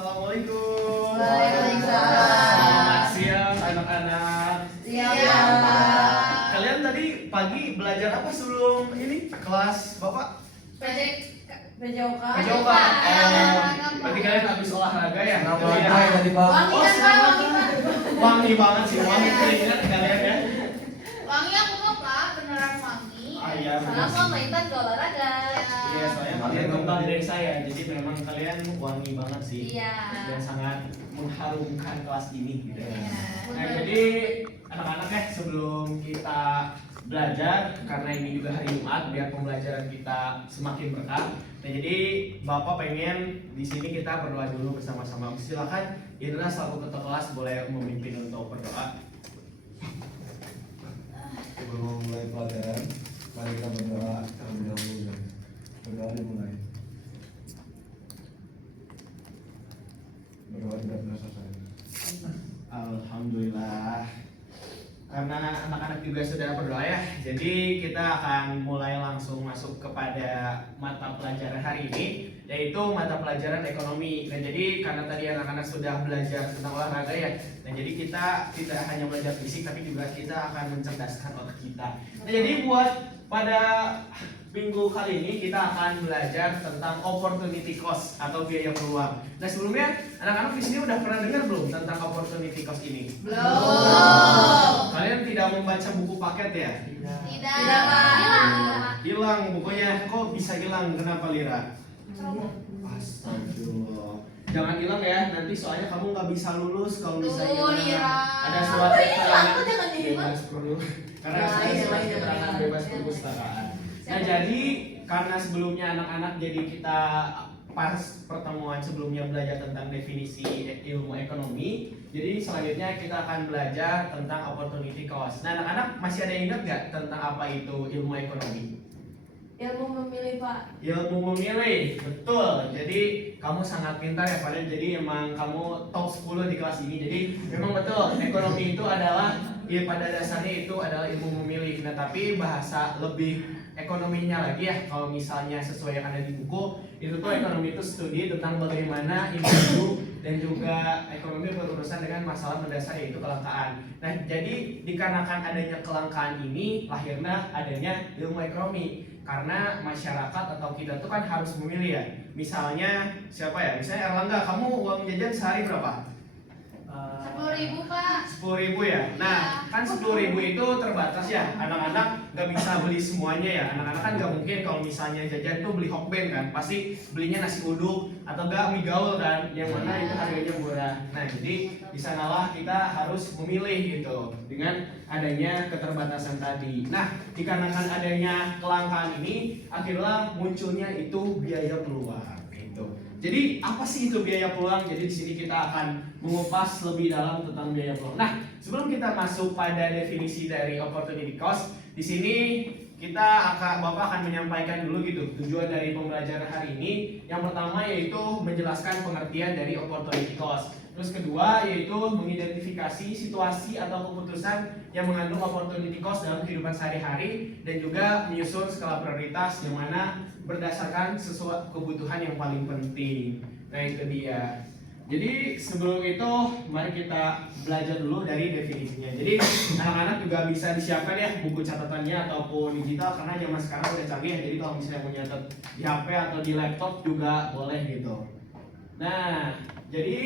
Assalamualaikum. Waalaikumsalam. Selamat siang anak-anak. Siap, Pak. Kalian tadi pagi belajar apa sebelum ini kelas Bapak? PJOK. PJOK. Berarti kalian habis olahraga ya? Tadi Pak. Wangi Oh, kan, Pak? selamat. Wangi banget sih, wangi keringat kalian ya. Wangi aku mah Pak, beneran wangi. Ah, iya, Soalnya bener. aku mainan ke olahraga. Iya, soalnya kalian kembali dari saya, jadi memang kalian wangi banget sih. Iya. Dan sangat mengharumkan kelas ini gitu ya. Iya. Nah, jadi anak-anak ya sebelum kita belajar, karena ini juga hari Jumat, biar pembelajaran kita semakin berkah. Nah, jadi Bapak pengen di sini kita berdoa dulu bersama-sama. Silakan Indra selaku ketua kelas boleh memimpin untuk berdoa. Sebelum mulai pelajaran, mari kita berdoa terlebih dahulu. Berdoa dimulai. Berdoa tidak pernah selesai. Alhamdulillah. Karena anak-anak juga sudah berdoa ya, jadi kita akan mulai langsung masuk kepada mata pelajaran hari ini, yaitu mata pelajaran ekonomi. Nah, jadi karena tadi anak-anak sudah belajar tentang olahraga ya, nah jadi kita tidak hanya belajar fisik, tapi juga kita akan mencerdaskan otak kita. Nah, jadi buat pada minggu kali ini kita akan belajar tentang opportunity cost atau biaya peluang. Nah, sebelumnya anak-anak di sini udah pernah dengar belum tentang opportunity cost ini? Belum. Kalian tidak membaca buku paket ya? Tidak Pak. Hilang bukunya, kok bisa hilang? Kenapa Lira? Astagfirullah. Jangan hilang ya, nanti soalnya kamu nggak bisa lulus kalau misalnya Tuh, Lira. ada suatu Aku jangan dihilang. bebas perlu karena Ya, ada ya, surat ya, keterangan ya. bebas perpustakaan. Nah, jadi karena sebelumnya anak-anak jadi kita pas pertemuan sebelumnya belajar tentang definisi ilmu ekonomi, jadi selanjutnya kita akan belajar tentang opportunity cost. Nah, anak-anak masih ada yang ingat nggak tentang apa itu ilmu ekonomi? Ilmu memilih, Pak. Ilmu memilih, betul. Jadi kamu sangat pintar ya Fadil. Jadi emang kamu top 10 di kelas ini. Jadi memang betul, ekonomi itu adalah ya pada dasarnya itu adalah ilmu memilih. Nah, tapi bahasa lebih ekonominya lagi ya, kalau misalnya sesuai yang ada di buku, itu tuh ekonomi itu studi tentang bagaimana individu dan juga ekonomi berurusan dengan masalah mendasar yaitu kelangkaan. Nah, jadi dikarenakan adanya kelangkaan ini lahirnya adanya ilmu ekonomi. Karena masyarakat atau kita tuh kan harus memilih ya. Misalnya siapa ya? Misalnya Erlangga, kamu uang jajan sehari berapa? 10.000 Pak. 10.000 ya. Nah, kan 10.000 itu terbatas ya. Anak-anak nggak bisa beli semuanya ya. Anak-anak kan nggak mungkin kalau misalnya jajan tuh beli hokben kan. Pasti belinya nasi uduk atau enggak mie gaul kan, yang mana itu harganya murah. Nah, jadi di sanalah kita harus memilih gitu dengan adanya keterbatasan tadi. Nah, dikarenakan adanya kelangkaan ini, akhirnya munculnya itu biaya peluang gitu. Jadi apa sih itu biaya peluang? Jadi di sini kita akan mengupas lebih dalam tentang biaya peluang. Nah, sebelum kita masuk pada definisi dari opportunity cost, di sini Bapak akan menyampaikan dulu gitu tujuan dari pembelajaran hari ini. Yang pertama yaitu menjelaskan pengertian dari opportunity cost. Terus kedua yaitu mengidentifikasi situasi atau keputusan yang mengandung opportunity cost dalam kehidupan sehari-hari dan juga menyusun skala prioritas yang mana berdasarkan sesuatu kebutuhan yang paling penting. Nah, itu dia. Jadi sebelum itu mari kita belajar dulu dari definisinya. Jadi anak-anak juga bisa disiapkan ya buku catatannya ataupun digital karena zaman sekarang udah canggih. Jadi kalau misalnya mau nyatet di HP atau di laptop juga boleh gitu. Nah, jadi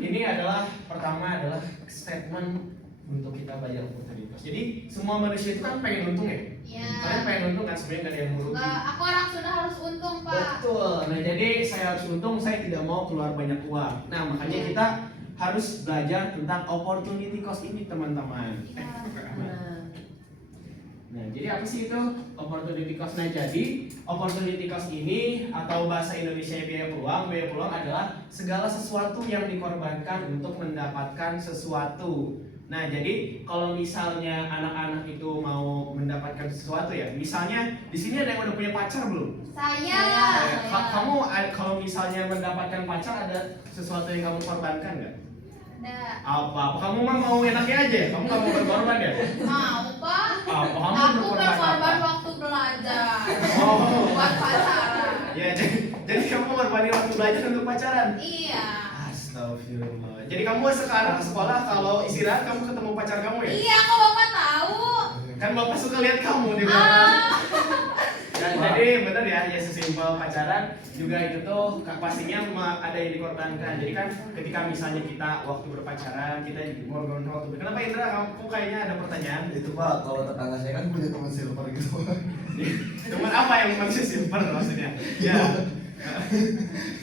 ini adalah pertama adalah statement untuk kita belajar opportunity cost. Jadi semua manusia itu kan pengen untung ya. Iya. Kalian pengen untung kan, sebenarnya gak ada yang merugi. Aku orang sudah harus untung Pak. Betul. Nah, jadi saya harus untung, saya tidak mau keluar banyak uang. Nah, makanya kita harus belajar tentang opportunity cost ini, teman-teman. Nah, jadi apa sih itu opportunity cost? Nah, jadi opportunity cost ini atau bahasa Indonesia biaya peluang. Biaya peluang adalah segala sesuatu yang dikorbankan untuk mendapatkan sesuatu. Nah, jadi kalau misalnya anak-anak itu mau mendapatkan sesuatu ya, misalnya di sini ada yang udah punya pacar belum? Saya. Kamu kalau misalnya mendapatkan pacar ada sesuatu yang kamu korbankan nggak? Ada. Apa? Kamu mah mau enaknya aja ya? Kamu nggak mau berkorban ya? Mau Pak. Apa? Kamu Aku berkorban berkorban apa? waktu belajar. Oh. Buat pacaran. Ya, jadi kamu berkorban waktu belajar untuk pacaran? Iya. Astagfirullah. Jadi kamu sekarang sekolah kalau istirahat kamu ketemu pacar kamu ya? Iya, kok bapak tahu? Kan bapak suka lihat kamu di belakang. Dan jadi bener ya, ya sesimpel pacaran juga itu tuh pastinya ada yang dikorbankan. Jadi kan ketika misalnya kita waktu berpacaran kita ngorban waktu. Kenapa Indra kamu kayaknya ada pertanyaan? Itu Pak, kalau tetangga saya kan punya teman silver gitu. Teman apa yang masih silver maksudnya? Ya.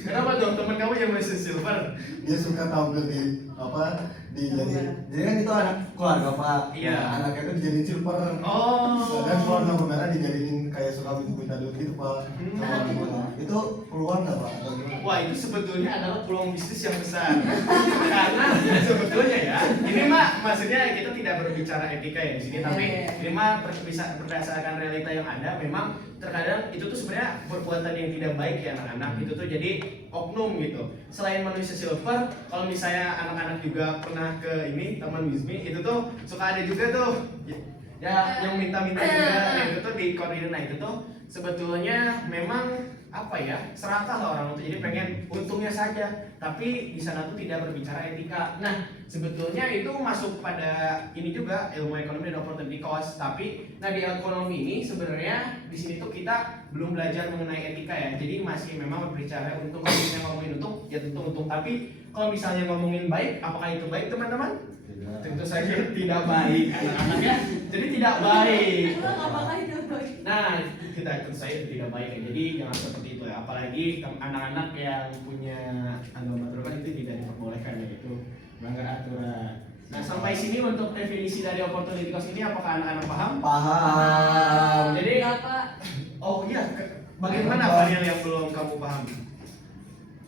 Kenapa dong teman kamu yang masih silver? Dia suka tampil di apa jadi kan itu anak keluarga Pak. Iya. Nah, anaknya itu dijadiin silver. Oh. Dan kalau lampu merah dijadiin kayak suka minta duit gitu Pak. Sama orang tua. Itu peluang nggak Pak? Atau gimana? Wah itu sebetulnya adalah peluang bisnis yang besar. Karena sebetulnya ya, ini mah maksudnya kita tidak berbicara etika ya di sini, tapi ini mah bisa berdasarkan realita yang ada. Memang terkadang itu tuh sebenarnya perbuatan yang tidak baik ya anak-anak itu tuh jadi oknum gitu. Selain manusia silver, kalau misalnya anak-anak juga pernah ke ini teman Wismi itu tuh suka ada juga tuh ya yang minta-minta juga. Nah itu tuh di koordinat. Nah itu tuh sebetulnya memang apa ya, serakah lah orang itu, jadi pengen untungnya saja, tapi di sana tuh tidak berbicara etika. Nah sebetulnya itu masuk pada ini juga ilmu ekonomi dan opportunity cost. Tapi nah di ekonomi ini sebenarnya di sini tuh kita belum belajar mengenai etika ya, jadi masih memang berbicara untung. Kalau misalnya ngomongin untung ya tentu untung, tapi kalau misalnya ngomongin baik, apakah itu baik teman-teman? Tentu saja tidak baik anak-anak ya, jadi tidak baik. Apakah itu baik? Nah, kita tentu saja tidak baik ya. Jadi jangan seperti itu ya. Apalagi anak-anak yang punya agama tertentu itu tidak diperbolehkan ya, itu melanggar aturan. Nah, sampai sini untuk definisi dari opportunity cost ini apakah anak-anak paham? Paham. Jadi Bapak oh iya, bagaimana Fariel yang belum kamu paham?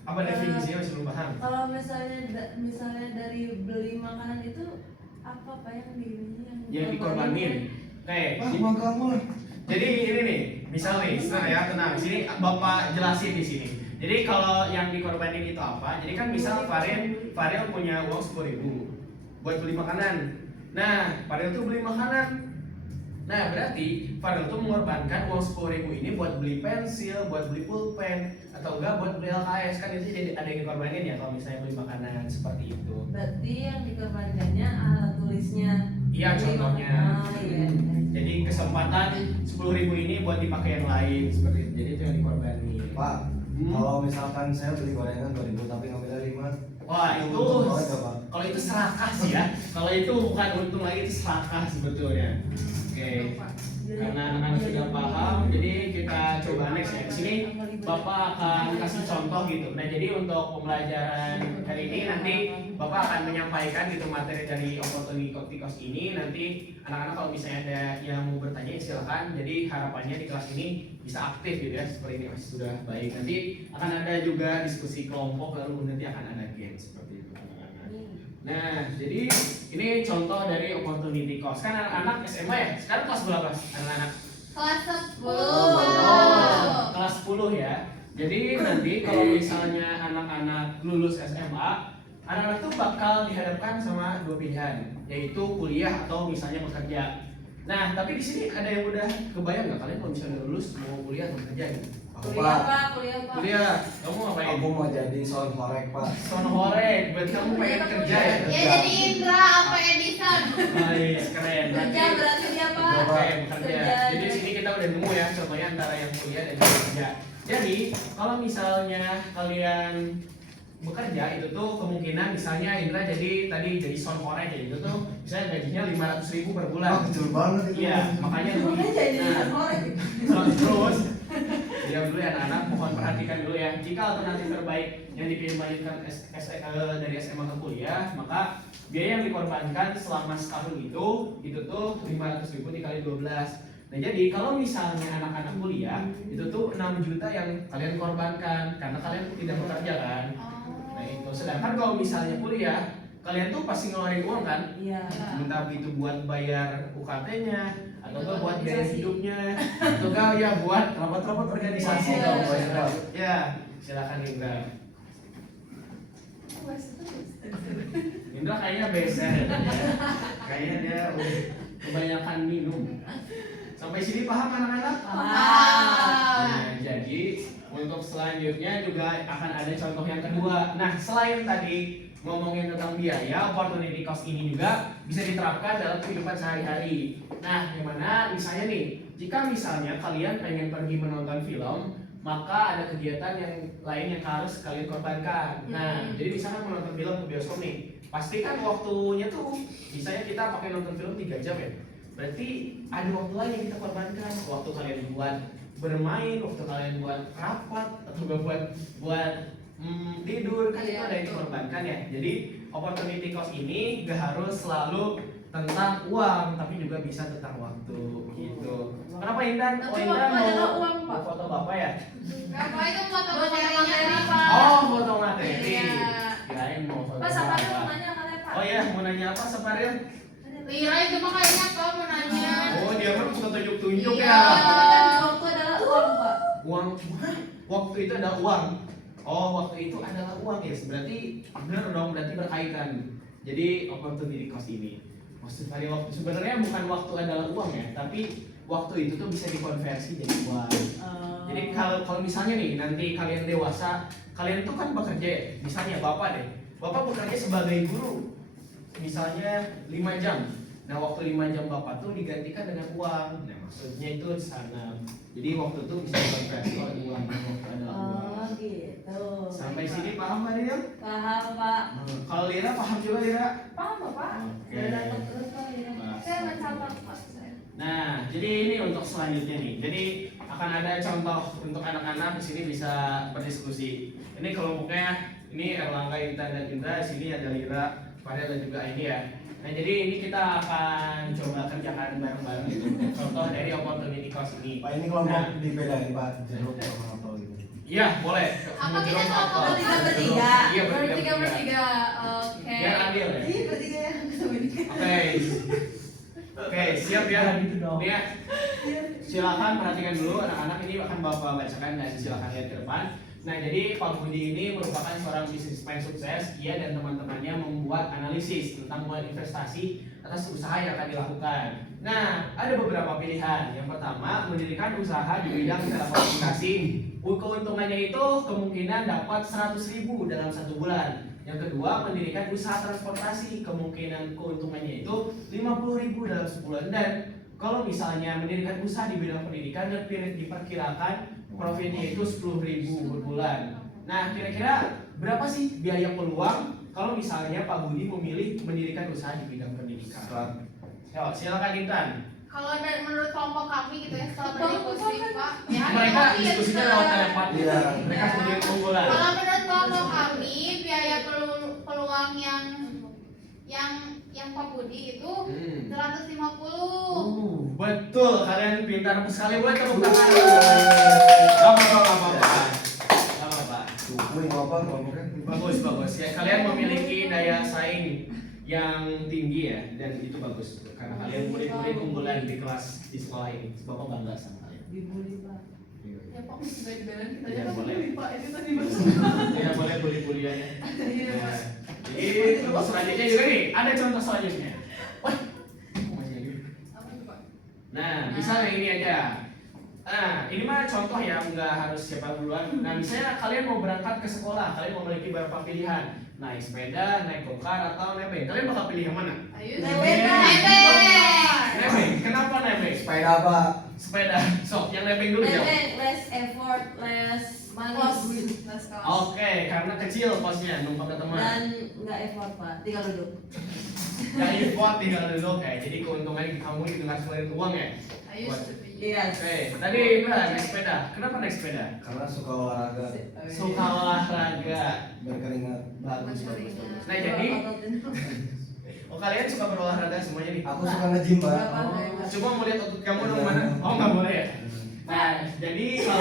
Apa definisinya masih belum paham? kalau misalnya dari beli makanan itu apa Pak yang Yang dikorbanin. Kayak Bang kamu lah. jadi ini nih, misal nih, ya tenang, sini Bapak jelasin di sini. Jadi kalau yang dikorbanin itu apa? Jadi kan misal Fariel punya uang 10.000 buat beli makanan. Nah, Fariel tuh beli makanan. Nah, berarti Fariel tuh mengorbankan uang 10.000 ini buat beli pensil, buat beli pulpen, atau enggak buat beli LKS. Kan itu jadi ada yang dikorbanin ya kalau misalnya beli makanan seperti itu. berarti yang dikorbankannya alat tulisnya. Iya, contohnya. Iya. Jadi kesempatan 10.000 ini buat dipakai yang lain seperti itu. Jadi itu yang dikorbanin. Pak, kalau misalkan saya beli gorengan 2.000 tapi ngambilnya 5. Wah itu Boleh nggak, Pak? kalau itu serakah sih ya. Kalau itu bukan untung lagi, itu serakah sebetulnya. Oke. Karena anak-anak sudah paham, jadi kita coba next ya. Di sini Bapak akan kasih contoh gitu. Nah jadi untuk pembelajaran kali ini nanti Bapak akan menyampaikan gitu materi dari opportunity cost ini. Nanti anak-anak kalau misalnya ada yang mau bertanya silakan. Jadi harapannya di kelas ini bisa aktif gitu ya. Seperti ini masih sudah baik. Nanti akan ada juga diskusi kelompok, lalu nanti akan ada game seperti itu anak-anak. Nah, jadi ini contoh dari opportunity cost. Kan anak-anak SMA ya? Sekarang kelas berapa anak-anak? Kelas 10. Oh, kelas 10 ya. Jadi nanti kalau misalnya anak-anak lulus SMA, anak-anak tuh bakal dihadapkan sama dua pilihan, yaitu kuliah atau misalnya bekerja. Nah, tapi di sini ada yang udah kebayang nggak kalian kalau misalnya lulus mau kuliah atau bekerja gitu? Aku Kuliah Pak, Pak, kuliah Pak. Kuliah, kamu ngapain? aku mau jadi sound horek Pak. Sono horek, berarti kamu pengen kerja ya? Ya jadi Indra apa Edison? Nice, keren. Kerja berarti dia Pak. Oke, bekerja. Kerja. Jadi di sini kita udah nemu ya contohnya antara yang kuliah dan yang kerja. Jadi kalau misalnya kalian bekerja itu tuh kemungkinan misalnya Indra jadi sound horek ya, itu tuh misalnya gajinya 500.000 per Ah, bulan. kecil banget itu. Iya, makanya lebih. Makanya jadi Nah, orang. terus diam dulu ya anak-anak, mohon perhatikan dulu ya. Jika alternatif terbaik yang dipilih melanjutkan dari SMA ke kuliah, maka biaya yang dikorbankan selama setahun itu tuh 500.000 dikali 12. Nah jadi kalau misalnya anak-anak kuliah itu tuh 6 juta yang kalian korbankan karena kalian tidak bekerja kan. Nah itu, sedangkan kalau misalnya kuliah kalian tuh pasti ngeluarin uang kan, Iya. entah itu buat bayar UKT-nya atau enggak buat biaya hidupnya atau enggak ya buat rapat-rapat organisasi Iya. kalau Pak. Ya silakan Indra. Indra kayaknya beser ya. Kayaknya dia udah kebanyakan minum. Sampai sini paham anak-anak? Nah, jadi untuk selanjutnya juga akan ada contoh yang kedua. Nah, selain tadi ngomongin tentang biaya, opportunity cost ini juga bisa diterapkan dalam kehidupan sehari-hari. Nah, gimana misalnya nih, jika misalnya kalian pengen pergi menonton film, maka ada kegiatan yang lain yang harus kalian korbankan. Nah, jadi misalnya menonton film ke bioskop nih, pasti kan waktunya tuh, misalnya kita pakai nonton film 3 jam ya. Berarti ada waktu lain yang kita korbankan. Waktu kalian buat bermain, waktu kalian buat rapat, atau buat tidur, kan itu ada yang dikorbankan ya. Jadi opportunity cost ini gak harus selalu tentang uang, tapi juga bisa tentang waktu gitu. Kenapa Intan? Tapi Intan waktu adalah uang, Pak. foto bapak ya? Apa itu foto Materi, materinya? Pak. Oh, foto materi. Iya. Kirain mau foto Pak, Saparil mau bapak. nanya katanya, Pak. Oh iya, mau nanya apa Saparil? Lira itu mah kayaknya kau mau nanya. Oh, dia mah suka tunjuk-tunjuk Iya. ya. Waktu adalah uang, Pak. Uang, waktu itu ada uang. Oh, waktu itu adalah uang ya. Berarti benar dong, berarti berkaitan. Jadi opportunity cost ini. Maksud dari waktu sebenarnya bukan waktu adalah uang ya, tapi waktu itu tuh bisa dikonversi jadi uang. Jadi kalau misalnya nih nanti kalian dewasa, kalian tuh kan bekerja ya. Misalnya bapak deh, bapak bekerja sebagai guru. Misalnya 5 jam. Nah, waktu 5 jam bapak tuh digantikan dengan uang. Nah, maksudnya itu sana. Jadi waktu itu bisa dikonversi oleh uang. Waktu adalah uang. Oh, gitu. Sampai sini paham kan ya? Paham, Pak. Kalau Lira paham juga Lira? Paham, Pak. Oke. Udah datang terus kok ya. Saya mencatat pas saya. Nah, jadi ini untuk selanjutnya nih. Jadi akan ada contoh untuk anak-anak di sini bisa berdiskusi. Ini kelompoknya ini Erlangga, Intan dan Indra. Di sini ada Lira, Fadel dan juga ini ya. Nah, jadi ini kita akan coba kerjakan bareng-bareng gitu. Contoh dari opportunity cost ini. Pak, ini kelompok dibedain Pak, jeruk sama apa gitu. Iya, boleh. Apa kita Jeruk kelompok apa? bertiga, bertiga? Iya, Bertiga bertiga. bertiga. Oke. Biar adil ya. Iya, bertiga ya. Oke. Oke, siap ya. Nih ya. Silakan perhatikan dulu anak-anak, ini akan Bapak bacakan dan silakan lihat ke depan. Nah, jadi Pak Budi ini merupakan seorang businessman sukses. Ia dan teman-temannya membuat analisis tentang mulai investasi atas usaha yang akan dilakukan. Nah, ada beberapa pilihan. Yang pertama, mendirikan usaha di bidang telekomunikasi. Keuntungannya itu kemungkinan dapat 100.000 dalam 1 bulan. Yang kedua, mendirikan usaha transportasi. Kemungkinan keuntungannya itu 50.000 dalam sebulan. Dan kalau misalnya mendirikan usaha di bidang pendidikan, diperkirakan profitnya itu 10.000 per bulan. Nah, kira-kira berapa sih biaya peluang kalau misalnya Pak Budi memilih mendirikan usaha di bidang pendidikan? Yo, silakan Intan. Kalau dari menurut kelompok kami gitu ya setelah berdiskusi Pak, ya Mereka kami diskusinya gitu. lewat telepon. Iya. Mereka sebagai keunggulan. Kalau menurut kelompok kami biaya peluang yang Pak Budi itu 150. Betul, kalian pintar sekali. Boleh tepuk tangan. Gak apa-apa. Suku ini apa kelompoknya? Bagus ya. Kalian memiliki daya saing yang tinggi ya, dan itu bagus karena kalian murid-murid unggulan di kelas di sekolah ini. Bapak bangga sama kalian. Dibully, Pak. Ya Pak masih baik-baikan kita Ya, ya boleh. Pak itu tadi Ya boleh bully-bullyannya. Iya Pak. Jadi contoh selanjutnya juga nih, ada contoh selanjutnya. Wah, masih lagi. Apa itu Pak? Nah, misalnya ini aja. Nah, ini mah contoh ya, nggak harus siapa duluan. Nah, misalnya kalian mau berangkat ke sekolah, kalian memiliki beberapa pilihan. Naik sepeda, naik gokar, atau nebeng. Kalian bakal pilih yang mana? Ayo. Nebeng. Nebeng. Kenapa nebeng? Sepeda apa? Sepeda. Sok, yang nebeng dulu jawab. Less effort, less money. Let's go. Oke, karena kecil kosnya, numpang ke teman. Dan nggak effort, Pak. Tinggal duduk. Gak effort, tinggal duduk ya. Jadi keuntungannya kamu itu nggak keluarin uang ya. Ayo. Iya. Oke, tadi Mbak naik sepeda. Kenapa naik sepeda? Karena suka olahraga, Suka olahraga. berkeringat. Bagus. Nah, jadi kalian suka berolahraga semuanya nih. Aku suka nge-gym Pak. Berapa? Coba mau lihat otot kamu dong mana? Oh, nggak boleh ya. Nah, jadi kalau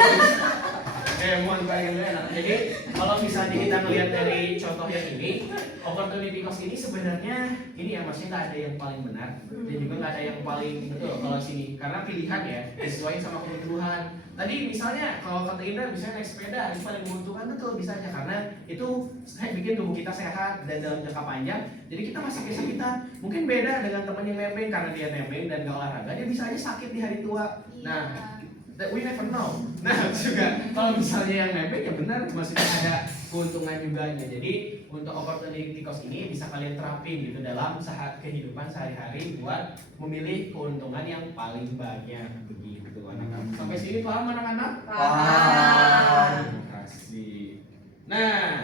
mohon bayangin enak. Jadi kalau misalnya kita melihat dari contoh yang ini, opportunity cost ini sebenarnya ini ya, maksudnya nggak ada yang paling benar dan juga nggak ada yang paling betul kalau sini, karena pilihan ya disesuaikan sama kebutuhan. Tadi misalnya kalau kata Indra misalnya naik sepeda itu paling menguntungkan, betul bisa aja karena itu bikin tubuh kita sehat dan dalam jangka panjang. Jadi kita masih bisa kita mungkin beda dengan teman yang nebeng, karena dia nebeng dan gak olahraga dia bisa aja sakit di hari tua. Nah, that we never know. Nah juga kalau misalnya yang nebeng ya benar, maksudnya ada keuntungan juga. Jadi untuk opportunity cost ini bisa kalian terapin gitu dalam kehidupan sehari-hari buat memilih keuntungan yang paling banyak begitu anak-anak. Sampai sini paham anak-anak? Paham. Terima kasih. Nah,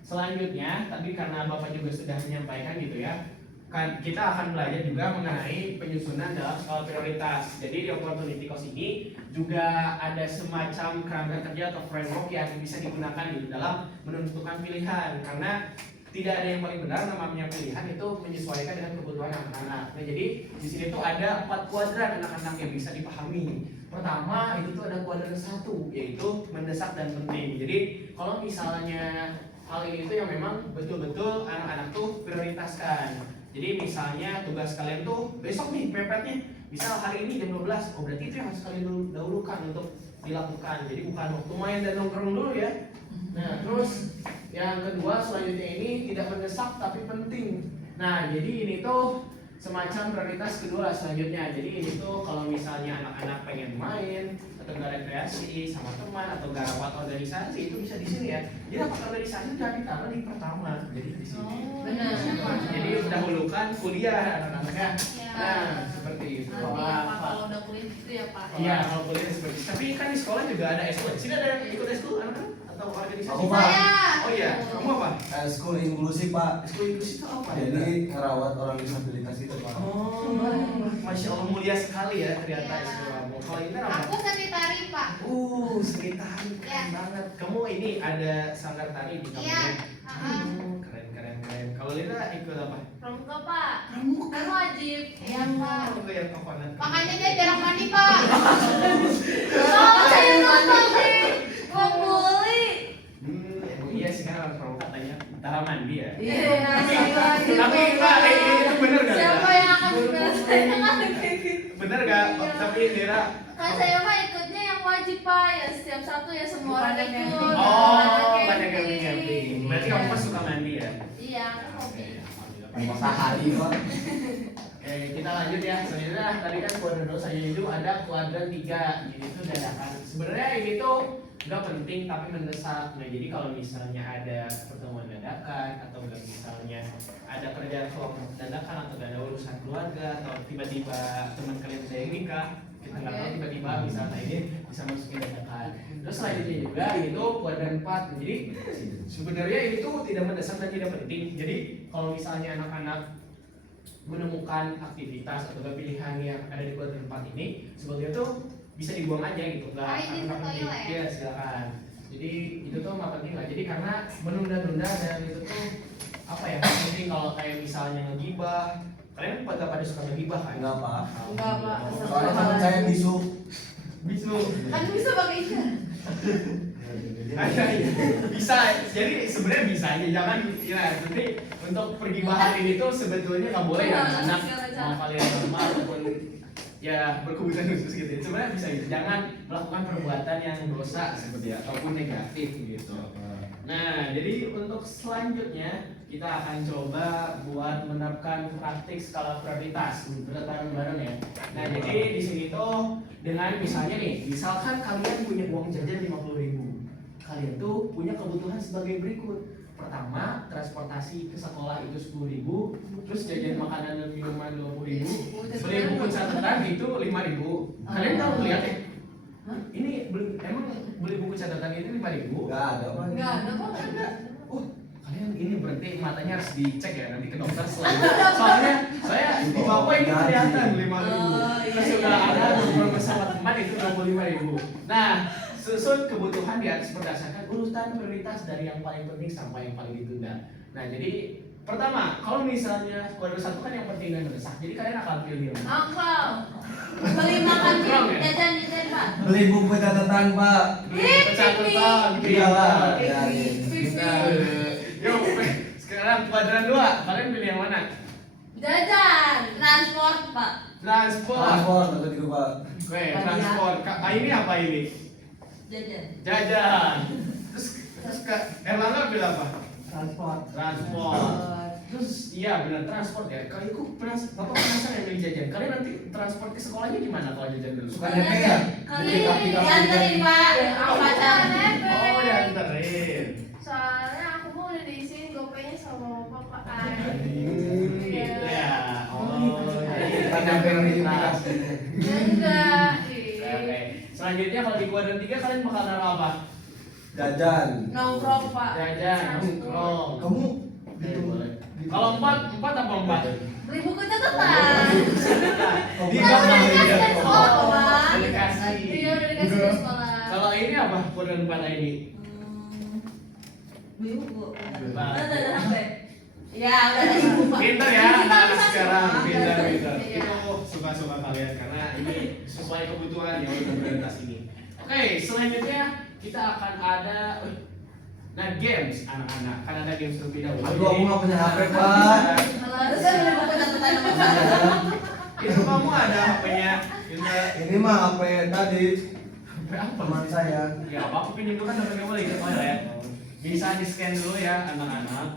selanjutnya tadi karena Bapak juga sudah menyampaikan gitu ya, kan kita akan belajar juga mengenai penyusunan dalam skala prioritas. Jadi di opportunity cost ini juga ada semacam kerangka kerja atau framework yang bisa digunakan gitu dalam menentukan pilihan, karena tidak ada yang paling benar, namanya pilihan itu menyesuaikan dengan kebutuhan anak-anak. Nah, jadi di sini tuh ada 4 kuadran anak-anak yang bisa dipahami. Pertama itu tuh ada kuadran 1, yaitu mendesak dan penting. Jadi kalau misalnya hal ini tuh yang memang betul-betul anak-anak tuh prioritaskan. Jadi misalnya tugas kalian tuh besok nih pepetnya, misal hari ini jam 12, oh berarti itu yang harus kalian dahulukan untuk dilakukan. Jadi bukan waktu main dan nongkrong dulu ya. Nah terus yang kedua selanjutnya ini tidak mendesak tapi penting. Nah jadi ini tuh semacam prioritas kedua selanjutnya. Jadi ini tuh kalau misalnya anak-anak pengen main atau nggak rekreasi sama teman atau nggak rapat organisasi itu bisa di sini ya. Jadi rapat organisasi udah ditaruh di pertama. Jadi di sini. Benar. Jadi dahulukan kuliah anak-anak ya. Iya. Nah seperti itu. Nanti ya Pak kalau udah kuliah gitu ya Pak. Iya kalau kuliah seperti itu. Tapi kan di sekolah juga ada eskul. Sini ada yang ikut eskul anak-anak atau organisasi? Aku, Pak. Oh iya, kamu apa? School inklusif Pak. Eskul inklusif itu apa? Jadi ngerawat orang disabilitas itu Pak. Oh, masya Allah mulia sekali ya ternyata Iya. eskul kamu. Kalau ini apa? Aku sanitari, Pak. Seni tari Ya. keren banget. Kamu ini ada sanggar tari di kampusnya? Iya. Keren keren keren. Kalau Lina ikut apa? Pramuka Pak. Pramuka. Kan wajib. Iya, Pak. Pramuka yang kapanan. Makanya dia jarang mandi, Pak. Oh, saya nonton nih. Mau bully. Iya sih kan harus pramuka tanya. Tara mandi ya. Iya. Tapi Pak, ini itu bener gak? Siapa yang akan suka saya nggak kayak gitu. Bener gak? Iya. Tapi Lina. Kan saya mah ikutnya yang wajib Pak, ya setiap Sabtu ya semua orang ikut. Oh, banyak camping. Berarti kamu pas suka mandi ya? Iya, kan hobi. Matahari Pak. Oke, kita lanjut ya. Sebenarnya tadi kan kuadran 2 saja itu ada kuadran 3. Jadi itu dadakan. Sebenarnya ini tuh nggak penting tapi mendesak. Nah, jadi kalau misalnya ada pertemuan dadakan atau nggak misalnya ada kerjaan kelompok dadakan atau ada urusan keluarga atau tiba-tiba teman kalian ada yang nikah, kita nggak tahu tiba-tiba misalnya ini bisa masukin dadakan. Terus selanjutnya juga itu kuadran 4. Jadi sebenarnya ini tuh tidak mendesak dan tidak penting. Jadi kalau misalnya anak-anak menemukan aktivitas atau pilihan yang ada di kuadran 4 ini sebetulnya tuh bisa dibuang aja gitu, nggak Ini nggak penting. toilet. Iya silakan. Jadi itu tuh nggak penting lah. Jadi karena menunda-nunda dan itu tuh apa ya? Penting kalau kayak misalnya ngegibah. Kalian pada suka ngegibah kan? Enggak Pak. Enggak, Pak. Soalnya teman saya bisu. Bisu. Kan bisa pakai isyarat. Iya. Bisa. Jadi sebenarnya bisa aja. Jangan ya. Jadi untuk pergibahan ini tuh sebetulnya nggak boleh ya anak mau kalian normal ataupun ya berkebutuhan khusus gitu. Sebenarnya bisa gitu. Jangan melakukan perbuatan yang dosa seperti ataupun negatif gitu. Nah, jadi untuk selanjutnya kita akan coba buat menerapkan praktik skala prioritas bareng-bareng ya. Nah, jadi di sini tuh dengan misalnya nih, misalkan kalian punya uang jajan 50.000, kalian tuh punya kebutuhan sebagai berikut. Pertama, transportasi ke sekolah itu 10.000, terus jajan makanan dan minuman 20.000, beli buku catatan itu 5.000. Kalian tahu lihat ya? Ini emang beli buku catatan itu 5.000? Enggak ada Pak. Enggak ada Pak. Ada. Kalian ini berarti matanya harus dicek ya nanti ke dokter selanjutnya. Soalnya saya di bapak ini kelihatan 5.000. Terus juga ada beberapa bersama teman itu 25.000. Nah, susun kebutuhan di atas berdasarkan urutan prioritas dari yang paling penting sampai yang paling ditunda. Nah, jadi pertama, kalau misalnya kuadran 1 kan yang penting dan mendesak. Jadi kalian akan pilih yang mana? Angkel. Beli makan jajan Pak. Beli buku catatan Pak. Catatan, Iya Pak. Ya, Nah, yuk, sekarang kuadran 2, kalian pilih yang mana? Jajan, transport Pak. Transport. Transport atau gitu Pak. Oke, transport. Ini apa ini? Jajan. Jajan. Terus Kak Erlangga pilih apa? Transport. Transport. Terus iya benar transport ya. Kali itu bapak penasaran yang beli jajan. Kalian nanti transport ke sekolahnya gimana kalau jajan dulu? Suka nebeng ya? Kali Jadi kaki-kaki dianterin pak, Aku pacar. bukan nebeng. Oh dianterin. Soalnya aku mau udah diisiin gopenya sama bapak kan. Gitu ya. Oh. Kita nyampe di aplikasi. Enggak. Oke. Selanjutnya kalau di kuadran 3 kalian bakal naruh apa? Jajan. Nongkrong pak. Jajan, nongkrong. Kamu Oke, boleh. Kalau 4 apa 4? Beli buku catatan. Di Kalau bawah udah dikasih ya. dari sekolah, Oh, Pak. udah dikasih. Iya udah dikasih dari sekolah. Kalau ini apa? Kuadran 4 ini. Beli buku. Pak. Ada HP. Ya udah ada buku pak. Pinter ya anak-anak sekarang, pinter. Iya. Itu suka-suka kalian karena ini sesuai kebutuhan yang udah prioritas ini. Oke, selanjutnya kita akan ada nah games anak-anak kan ada games terlebih dahulu. Aduh, aku nggak punya HP, Pak. Terus kan beli buku catatan sama saya. Itu kamu ada HP-nya. Ini mah HP tadi HP apa? teman saya. Ya, apa aku pinjam dulu kan HP kamu lagi kemana ya? Bisa di scan dulu ya anak-anak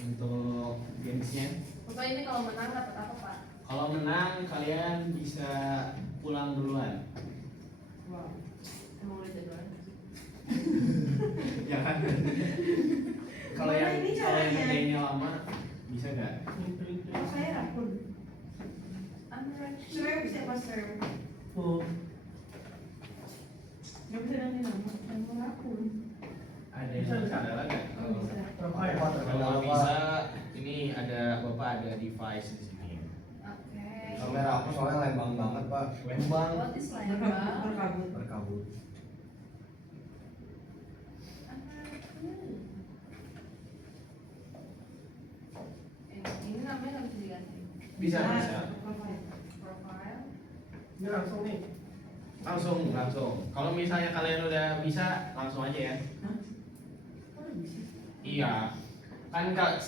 untuk gamesnya. Bapak ini kalau menang dapat apa pak? Kalau menang kalian bisa pulang duluan. Wow. Emang udah jadwal. Ya kan? Kalau yang ngerjainnya lama bisa nggak? Saya rapun. Serem siapa serem? Gak bisa nanya nama. Emang rapun. Ada yang salah nggak? Apa terkenal Kalau apa? bisa, ini ada bapak ada device di sini. Oke. Kamera aku soalnya lembang banget, Pak. Lembang. What is lembang? Berkabut. Berkabut. Ini namanya nggak bisa diganti. Bisa bisa. Profile. Ini langsung nih. Langsung. Kalau misalnya kalian udah bisa, langsung aja ya. Iya. Kan kan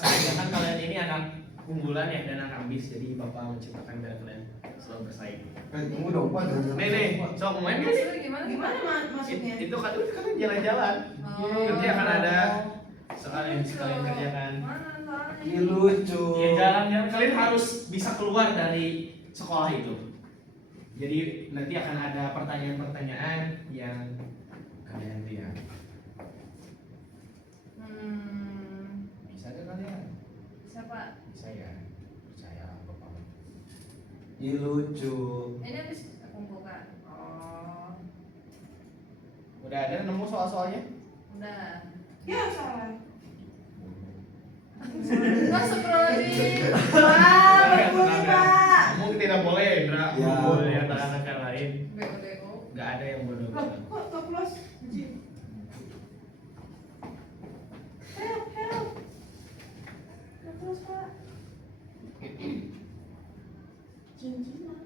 kalian ini anak unggulan ya dan anak ambis, jadi bapak menciptakan biar kalian selalu bersaing. Tunggu dong, Pak. Nih, sok main gak nih? Maksudnya gimana? Gimana masuknya? Itu kan jalan-jalan. Oh. Nanti akan ada soal yang bisa kalian kerjakan. Mana soalnya? Ini lucu. Ya jalan-jalan kalian harus bisa keluar dari sekolah itu. Jadi nanti akan ada pertanyaan-pertanyaan yang kalian lihat. Bisa gak kalian? Siapa? Bisa ya. Percaya bapak. Ini lucu. Ini habis kumpulkan. Oh. Udah ada nemu soal-soalnya? Udah. Ya salah. Astagfirullahaladzim. Wah, Tenang, betul tenang, pak. Kamu tidak boleh, Indra. Ya. Boleh lihat anak yang lain. BO. Gak ada yang bodoh. Loh, kok toplos? Help. Toplos pak. Cincin apa?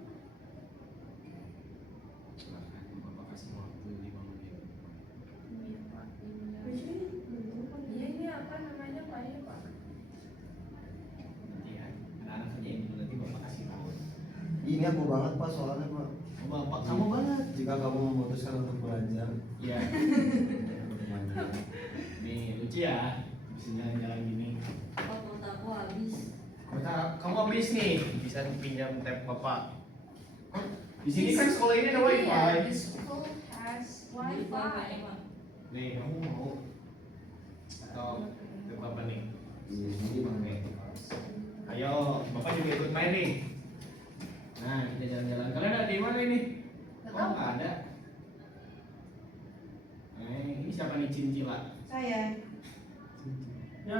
Silakan, bapak kasih waktu 5 menit. Iya pak. Biasanya Iya ini apa namanya pak? Iya pak. Nanti ya, anak-anak kerjain dulu nanti bapak kasih tahu. Ini aku banget, Pak, soalnya, Pak. Oh, bapak kamu banget. Jika kamu memutuskan untuk belajar, Iya. Nih lucu ya, bisa jalan-jalan gini. Oh, menurut aku habis. Kamu habis nih, bisa pinjam tab bapak. Di sini kan sekolah ini ada wifi. Iya, the school has Wifi, wifi. Pak. Nih kamu mau atau tab bapak nih? iya, ini Oke. Ayo, bapak juga ikut main nih. Nah, kita jalan-jalan. Kalian ada di mana ini? Gak Oh, tahu. nggak ada. Ini siapa nih Cincila? Saya. Ya,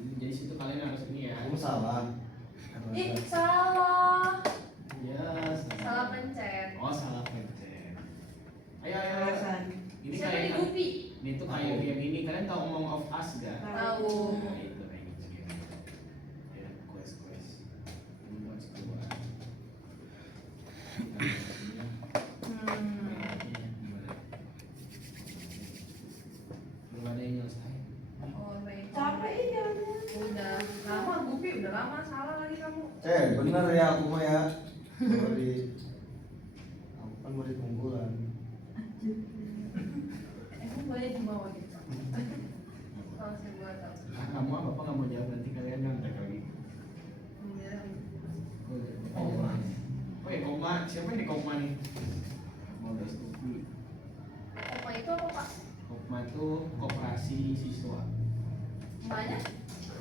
jadi situ kalian harus ini ya. kamu salah. Ih salah. Ya, Salah pencet. Oh, salah pencet. Ayo. Alasan. Ini Siapa kayak di Gupi? ini tuh kayak game ini. Kalian tahu Among of Us gak? Tahu. Nah, itu kayak gitu game. Ya, quest. Ini buat sebuah. Belum ada yang nyelesain. Oh baik. Capek ini jalan-jalan. Udah lama Gupi, udah lama salah lagi kamu. Bener ya aku mah ya. Sorry. Aku kan murid unggulan. Emang boleh di bawah gitu. Kalau saya buat tahu. Ah, kamu apa nggak mau jawab nanti kalian nyontek lagi. Koma. Oh ya koma, siapa yang di koma nih? Mau guys tuh. Koma itu apa Pak? Kopma itu koperasi siswa. Emaknya?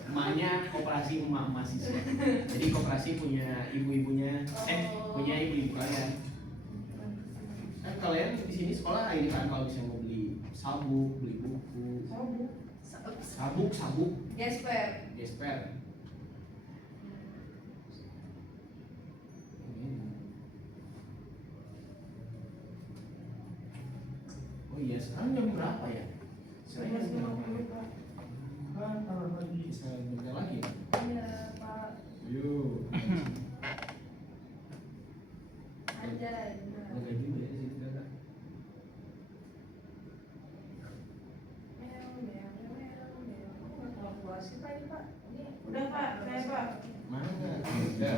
Emaknya koperasi emak-emak siswa. Jadi koperasi punya ibu-ibunya, punya ibu-ibu kalian. Kan kalian di sini sekolah ini kan kalau bisa mau beli sabuk, beli buku, sabuk, Gesper. gesper. Oh iya, sekarang jam berapa ya? Sekarang jam berapa? Kan taruh lagi, saya bentar lagi. Iya Pak. Yuk. Anjay. Agak juga ya sih ternyata. Udah Pak, saya Pak. Mana? Udah.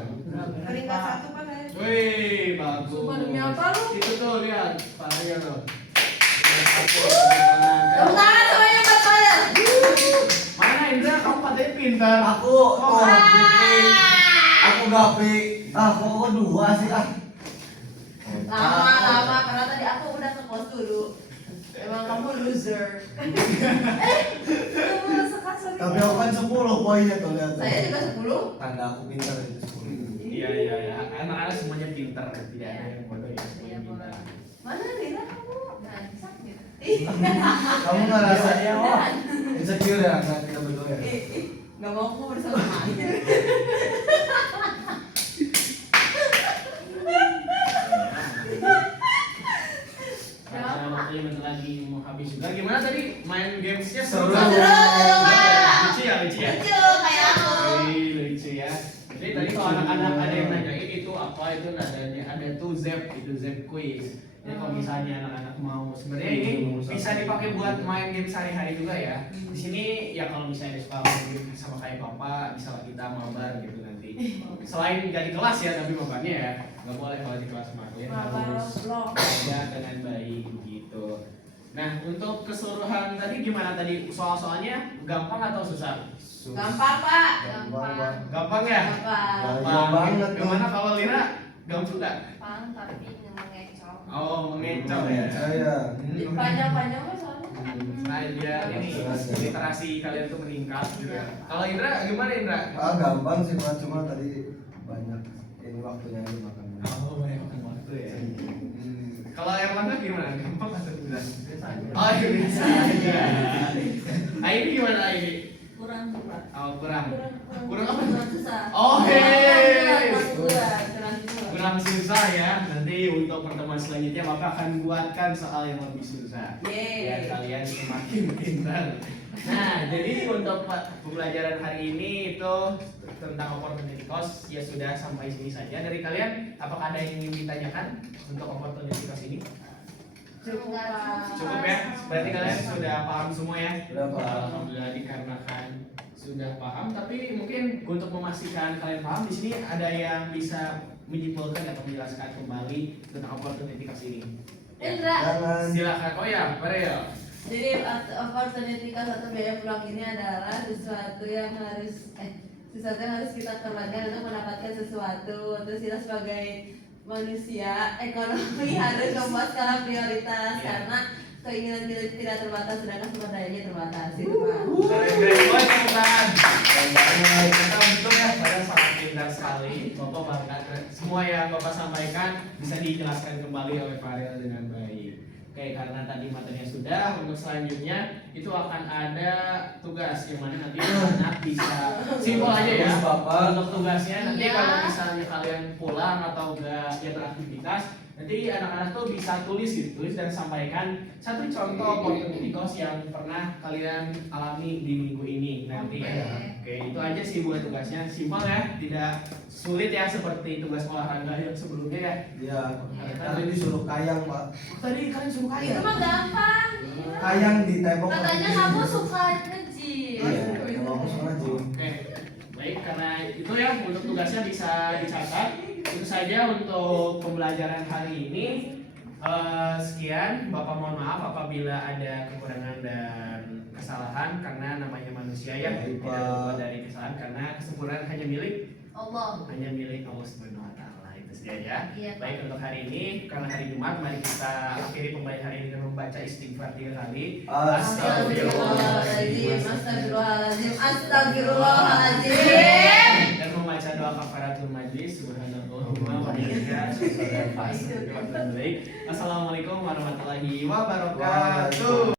Peringkat 1 Pak saya. Wih, bagus. Sumpah demi apa lu? Itu tuh lihat, Pak Arya tuh. Tepuk tangan semuanya buat saya. Mana Indra, kamu katanya pintar. Aku gapi. Kok dua sih ah. Lama karena tadi aku udah ke pos dulu. Emang kamu loser. Kamu sekasar. Tapi aku kan 10 poinnya tuh lihat. Saya juga 10. Tanda aku pintar itu 10. Iya. Anak-anak semuanya pintar, tidak ada yang bodoh ya. Iya Semuanya boleh. pintar. Mana Rina kamu? Dansak gitu. Kamu nggak rasa ya wah insecure ya nggak kita berdua ya. Gak mau aku bersama Maya. Karena waktunya bentar lagi mau habis juga. Gimana tadi main gamesnya Seru. kan? Lucu ya. Lucu kayak aku. Wih, lucu ya. Jadi tadi kalau anak-anak ada yang nanyain itu apa itu nadanya ada tuh itu Zep quiz. Jadi kalau misalnya anak-anak mau sebenarnya ini bisa dipakai buat main game sehari-hari juga ya. Di sini ya kalau misalnya suka main game sama kayak papa, bisa lah kita mabar gitu nanti. Selain nggak di kelas ya, tapi mabarnya ya nggak boleh kalau di kelas mabar ya harus belajar dengan baik gitu. Nah untuk keseluruhan tadi gimana tadi soal-soalnya gampang atau susah? Gampang Pak. Gampang. Gampang ya? Gampang. Gampang banget tuh. Gimana kalau Lira? Gampang nggak? Pang tapi mengecoh. Oh mengecoh ya. Saya. Panjang-panjang mah soalnya. Nah dia ini literasi kalian tuh meningkat gitu ya. Kalau Indra gimana Indra? Gampang sih Pak, cuma tadi banyak ini waktunya ini makan. Oh banyak makan waktu ya. Kalau yang mana gimana? Gampang atau tidak? Oh iya biasa aja. Ini gimana ini? Kurang Pak. Oh kurang. Kurang apa? Kurang susah. Oh hei. Kurang Susah ya. Nanti untuk pertemuan selanjutnya Bapak akan buatkan soal yang lebih susah. Biar kalian semakin pintar. Nah, jadi untuk pembelajaran hari ini itu tentang opportunity cost ya sudah sampai sini saja dari kalian. Apakah ada yang ingin ditanyakan untuk opportunity cost ini? Cukup Pak. Cukup ya. Berarti kalian sudah paham semua ya? Sudah paham. Alhamdulillah dikarenakan sudah paham. Tapi mungkin untuk memastikan kalian paham di sini ada yang bisa menyimpulkan atau menjelaskan kembali tentang opportunity cost ini. Indra. Jangan. Silakan. Oh ya, Mario. Jadi opportunity cost atau biaya pulang ini adalah sesuatu yang harus kita korbankan untuk mendapatkan sesuatu. Terus kita sebagai manusia ekonomi harus membuat skala prioritas karena keinginan kita tidak terbatas sedangkan sumber dayanya terbatas. Itu Pak. Keren banget tepuk tangan. Kita betul ya, pada sangat pintar sekali. Bapak bangga. Semua yang Bapak sampaikan bisa dijelaskan kembali oleh Farel dengan baik. Oke, karena tadi materinya sudah, untuk selanjutnya itu akan ada tugas yang mana nanti anak bisa simpel aja ya. Bapak. Untuk tugasnya nanti Iya. kalau misalnya kalian pulang atau enggak ya beraktivitas, nanti anak-anak tuh bisa tulis dan sampaikan satu contoh opportunity cost yang pernah kalian alami di minggu ini nanti ya. Oke, itu aja sih buat tugasnya, simpel ya, tidak sulit ya seperti tugas olahraga yang sebelumnya ya. Iya. Tadi disuruh kayang Pak. Tadi kalian suruh Itu mah gampang. Kayang di tembok. Katanya kamu suka nge-gym. Iya. Kalau aku suka aja. Oke, baik karena itu ya untuk tugasnya bisa dicatat. Itu saja untuk pembelajaran hari ini. Sekian, Bapak mohon maaf apabila ada kekurangan dan kesalahan karena namanya manusia ya Baik, tidak Pak. luput dari kesalahan karena kesempurnaan hanya milik Allah. Allah Subhanahu wa taala. Itu saja ya. Iya, Pak. Baik untuk hari ini karena hari Jumat mari kita akhiri pembelajaran hari ini dengan membaca istighfar 3 kali. Astagfirullahaladzim, astagfirullahaladzim, astagfirullahaladzim. Dan membaca doa kafaratul majlis subhanallahumma wa bihamdihi. Assalamualaikum warahmatullahi wabarakatuh.